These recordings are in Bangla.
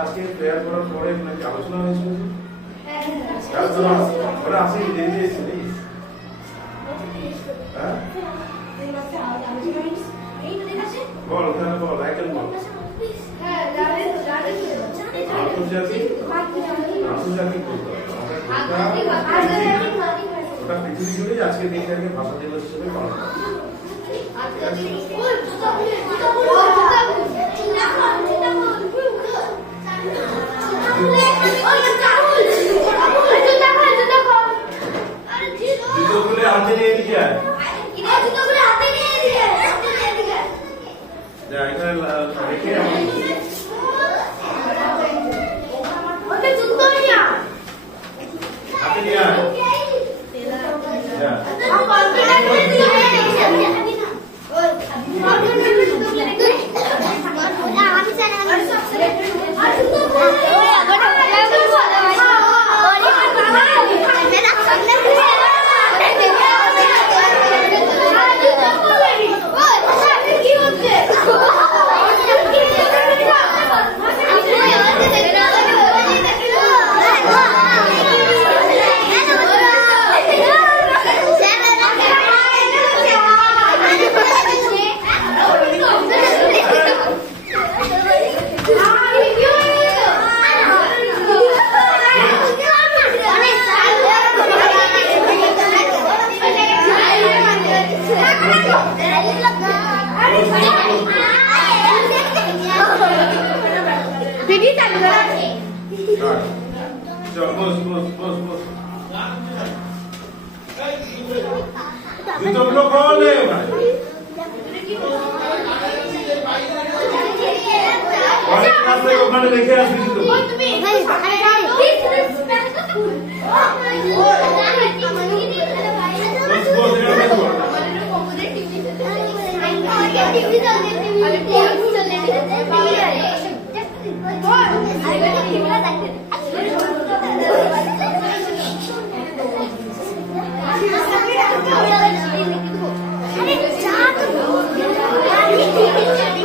আজকে প্রেয়ার করার পরে নাকি আলোচনা হয়েছিল যে ওরা আসে দেরি হয়েছে নেই হ্যাঁ বল ওখানে বল রাইকেল বল আন্তর্জাতিক ওটা পৃথিবী জুড়ে আজকে দিনটাকে ভাষা দিবস হিসেবে পালন করা জুতোগুলো হাতে নিয়ে দিকে আয় এখানে রেখে হাতে নিয়ে আয় জুতোগুলো খোলে ওখানে রেখে আসবি জুতো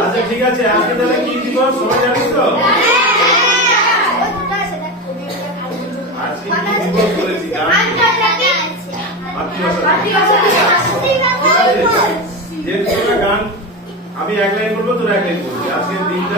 আচ্ছা ঠিক আছে আজকে তাহলে কি দিবস সবাই জানিস তো আজকে কি দিবস বলেছি যে গান আমি এক লাইন বলবো তোর এক লাইন বলবি আজকের দিনটা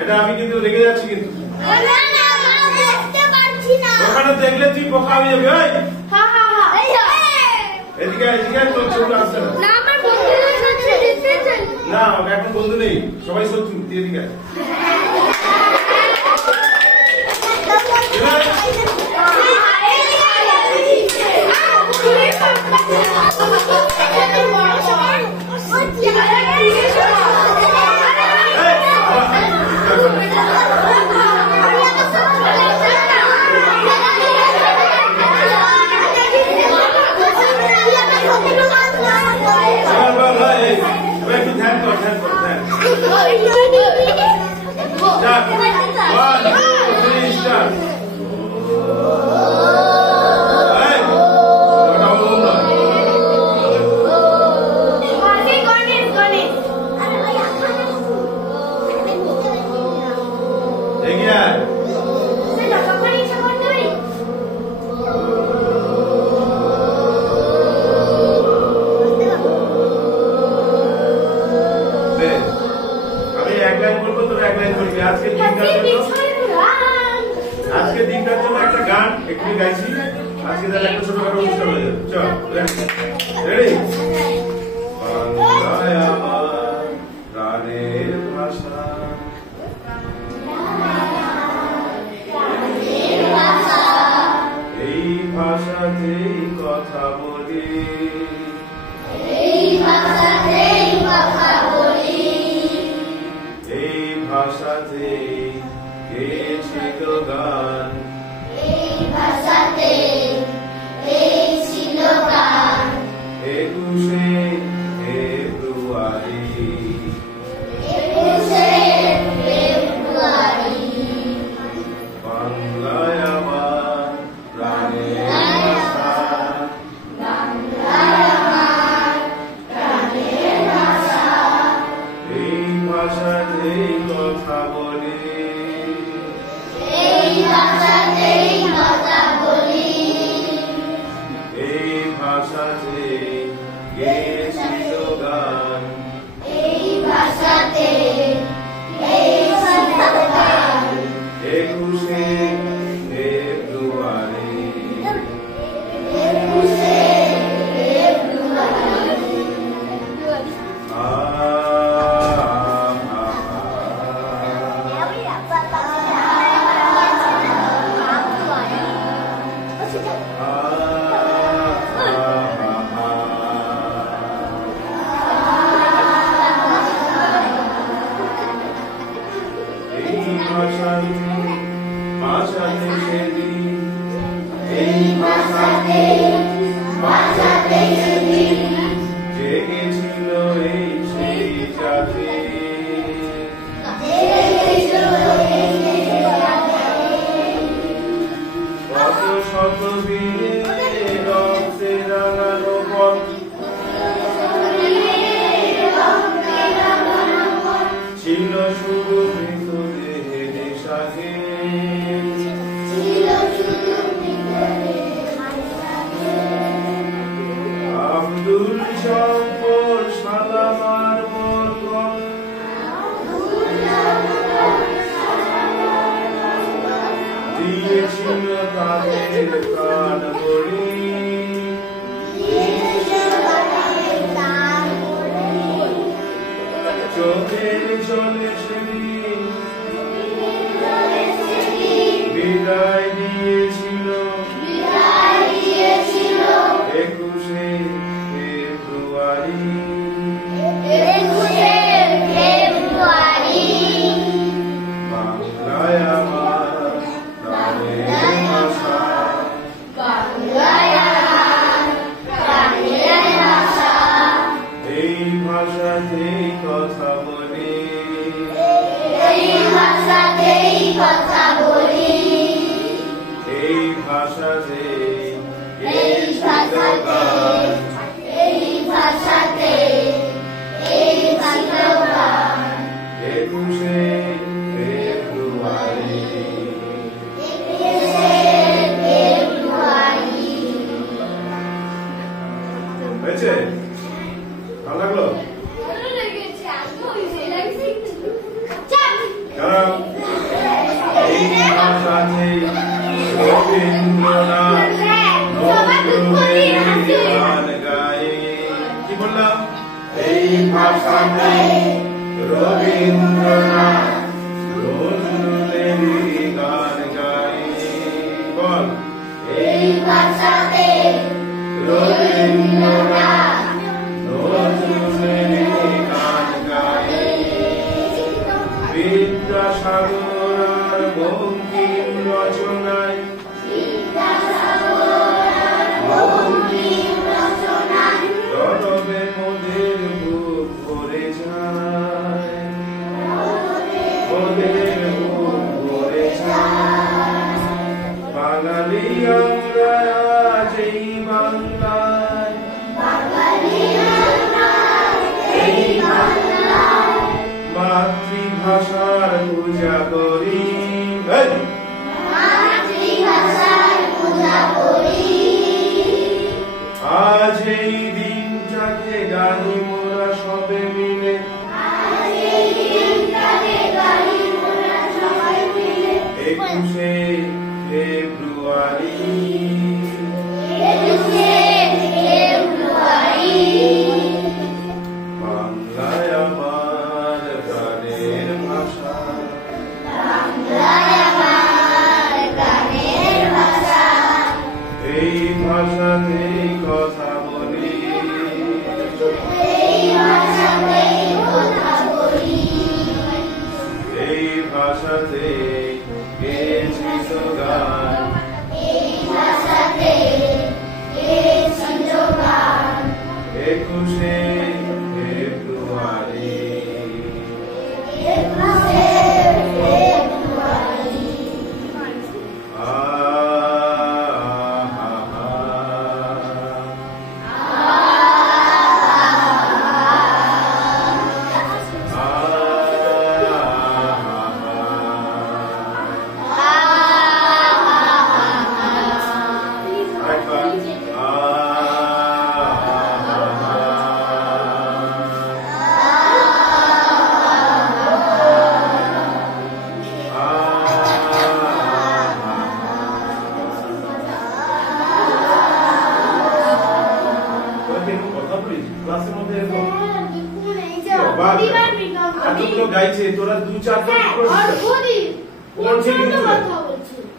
এটা আমি কিন্তু রেগে যাচ্ছি কিন্তু ওখানে দেখলে তুই বোকা হয়ে যাবি এদিকে এদিকে তোর ছবি আসছে না এখন বন্ধু নেই সবাই শত্রু এদিকে আজকে দিনটার জন্য একটা গান একটু গাইছি আজকে তাহলে একটা ছোটখাটো অনুষ্ঠান হয়ে যাবে চল রেডি বাংলায় আমার প্রাণের ভাষা এই ভাষাতেই কথা বলি এই ভাষাতেই গেয়েছিল গান এই ভাষাতে এই ছিল গান ভাষাতে গেয়েছি তো গান, এই ভাষাতে গেয়েছি তো গান, 21শে ফেব্রুয়ারি, 21শে ফেব্রুয়ারি। ভাষাতে সেদিন, এই ভাষাতে সেদিন জেগেছিল এই সেই জাতি, কত শত বীরের রক্তে রাঙানো পথ, ছিল শুধু মৃতদেহে দেশাকে, আব্দুল জব্বর সালামার বরকত, দিয়েছিল তাদের প্রাণ বলি, চোখের জলে সেদিন বিদায় দিয়েছিল 21শে ফেব্রুয়ারি। বাংলায় আমার প্রাণের ভাষা, এই ভাষাতেই কথা বলি, এই ভাষাতেই গান, 21শে ফেব্রুয়ারি। হয়েছে? ভালো লাগলো? খারাপ? এই ভাষাতেই রবীন্দ্রনাথ নজরুলের গান গায়ে। কি বললাম? এই ভাষাতেই রবীন্দ্রনাথ নজরুলের গান গায়ে। বল, এই ভাষাতে রবীন্দ্রনাথ নজরুলের গান গায়ে। বিদ্যাসাগর আর বঙ্কিম রচনায়, রবে মোদের বুক ভরে যায়, মোদের বুক ভরে যায়। বাঙালি আমরা আজ এই বাংলায়, মাতৃভাষার পূজা করি, আজ এই দিনটাকে গানি মোরা সবে মিলে, 21শে ফেব্রুয়ারি। বাংলায় আমার প্রাণের ভাষা, এই ভাষাতেই কথা বলি, এই ভাষাতেই গেয়েছি তো গান, 21শে ফেব্রুয়ারি। ক্লাসের মধ্যে এরকম এতগুলো গাইছে, তোরা 2-4 বার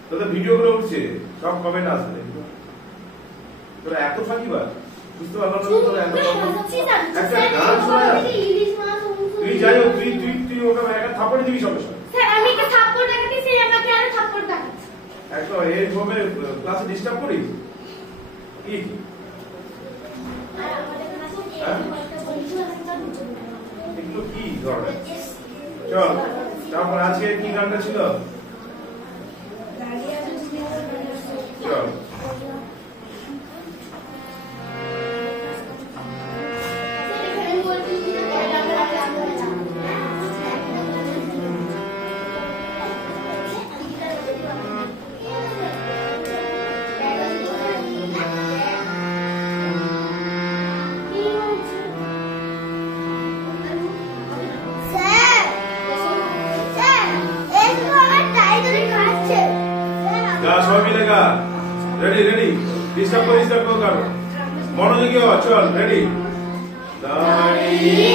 তোদের ভিডিও গুলো উঠছে, সব কমেন্ট আসবে। তোরা এত ফাঁকিবার বুঝতে পারলাম না। তোরা এত একটা গান শোনা যায়। তুই যাই হোক, তুই ওকে একটা থাপ্পড় দিবি সঙ্গে সঙ্গে। আমি একটা থাপ্পড় দেখাচ্ছি, সে আমাকে আরো থাপ্পড় দেখাচ্ছে। একদম এইভাবে ক্লাসে ডিস্টার্ব করিস কি? এগুলো কি ধরনের? চল, তারপর আজকে কি গানটা ছিল? চল সবাই মিলে গা। রেডি রেডি, ডিস্টার্ব করিস না কারো, মনোযোগী হ। চল রেডি। দাঁড়িয়ে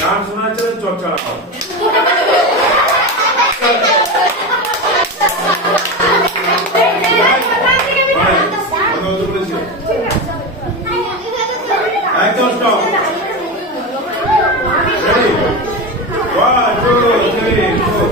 গান শোনা চলে চর্চা রাখাও। একদম স্টপ। রেডি 1 2 3 4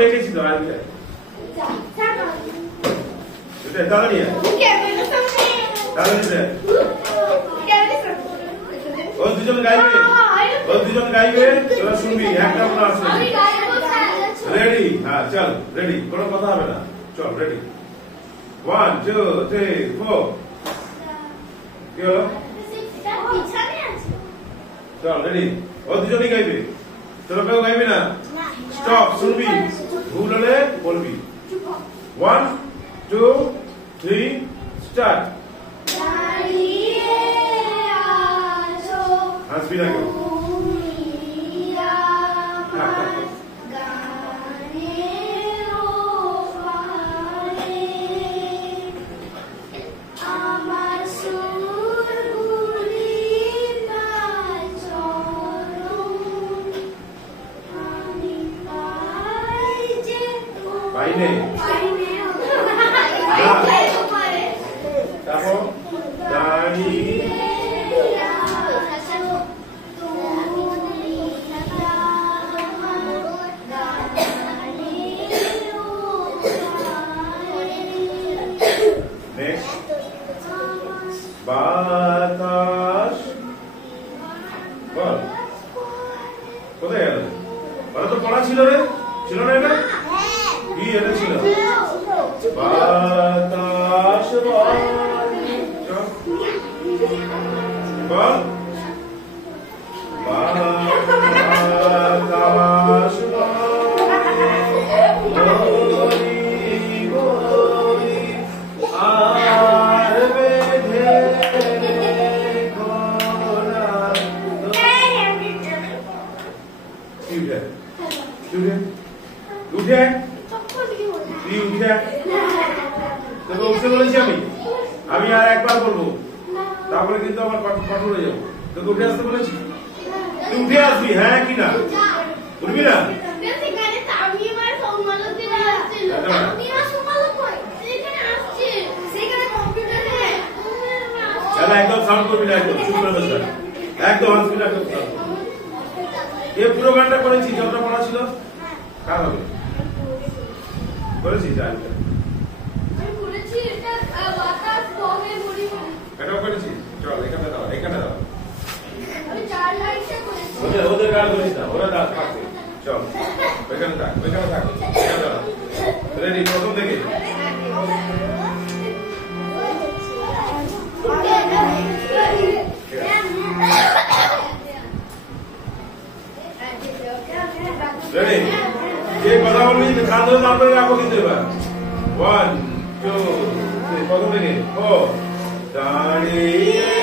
রেখেছি তো আজকে এটা তাড়াতাড়ি ওই দুজন গাইবে তোরা শুনবি একটা মনে আছে রেডি হ্যাঁ চল রেডি কোনো কথা হবে না চল রেডি 1 2 3 4 কি হলো চল রেডি ও দুজনই গাইবে তোরা কেউ গাইবি না স্টপ শুনবি ভুল হলে বলবি 1 2 3 স্টার্ট হাসবি না কেউ বাইনে তারপর দাঁড়িয়ে বাতাস বল কোথায় গেল ওরা তো পড়া ছিল রে ছিল না এটা কি এটা ছিল বাতাস বল বাতাস উঠে তুই উঠে তোকে উঠতে বলেছি আমি আর একবার বলবো তারপরে কিন্তু আমার কঠোর হয়ে যাবো তোকে উঠে আসতে বলেছি তুই উঠে আসবি হ্যাঁ কি না বলবি না একদম সাউন্ড করবি না একদম চুপ করে বসে একদম হাসবি না একদম এ পুরো গানটা করেছি যতটা পড়া ছিল কার হবে করেছি জানি এটাও করেছি চল এখানে দাও ওদের গান করিস না ওরা দাঁড় থাকবে চল ওইখানে থাক রেডি প্রথম থেকে রেডি যে কথা বলবি কাজ হলে তারপরে রাখো কিন্তু এবার 1 2 3 প্রথম থেকে ও দাঁড়িয়ে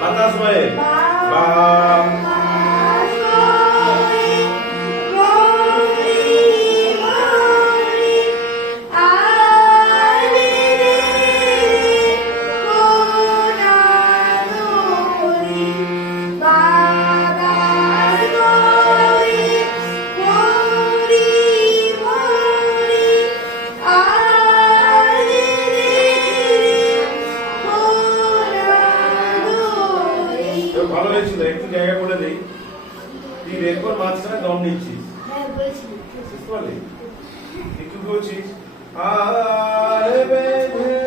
batas bae ba ভালো হয়েছিল একটু জায়গা করে দেই তুই রেকর্ড মাঝখানে দম নিচ্ছিস হ্যাঁ বলছি বুঝতে পারলি একটু বলছিস আরে বেধে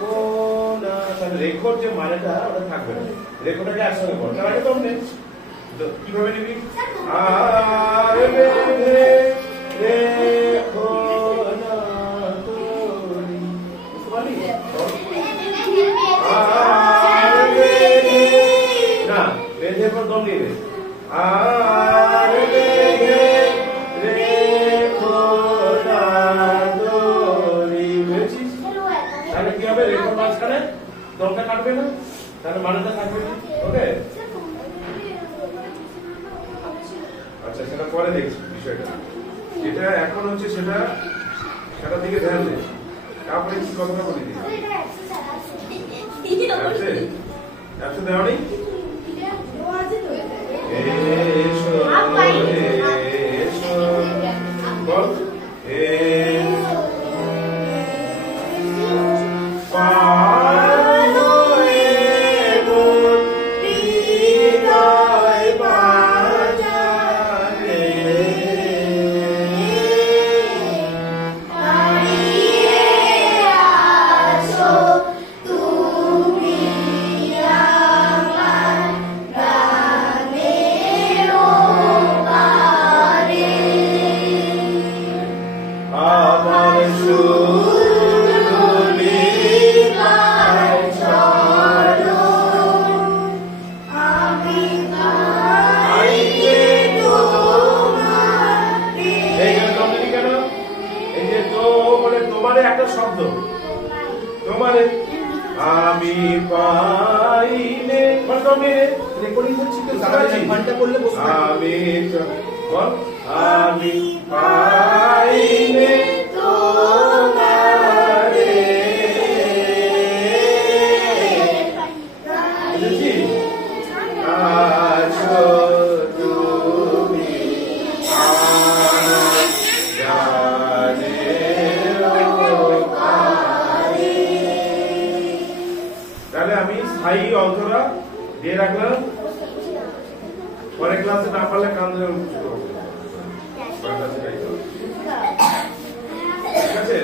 কোনা তাহলে রেকর্ড যে মানেটা ওটা থাকবে না রেকর্ডটাকে একসঙ্গে বল তার আগে দম নে কিভাবে নিবি আরে বেধে রে কোনা তোরি বুঝতে পারলি না বেঁধে পর দম নিবে আর লেগে রেখো না দড়ি। বুঝেছিস? তাহলে কি হবে? রেখোর মাঝখানে দমটা কাটবে না, তাহলে মানেটা থাকবে না। ওকে, আচ্ছা সেটা পরে দেখছি বিষয়টা। এটা এখন হচ্ছে সেটার দিকে ধ্যান দে। তারপরে কি কথা বলি দিই একশো দেওয়া নেই। এসো এসো বল একটা শব্দ তোমারে আমি পাইলে রেকর্ডিং হচ্ছে তো ঘন্টা করলে আমি বল আমি পাইলে তোমারে বুঝেছিস আছো তুমি তাহলে আমি স্থায়ী অন্তরা দিয়ে রাখলাম। পরের ক্লাসে না পারলে কান ধরে ঠিক আছে।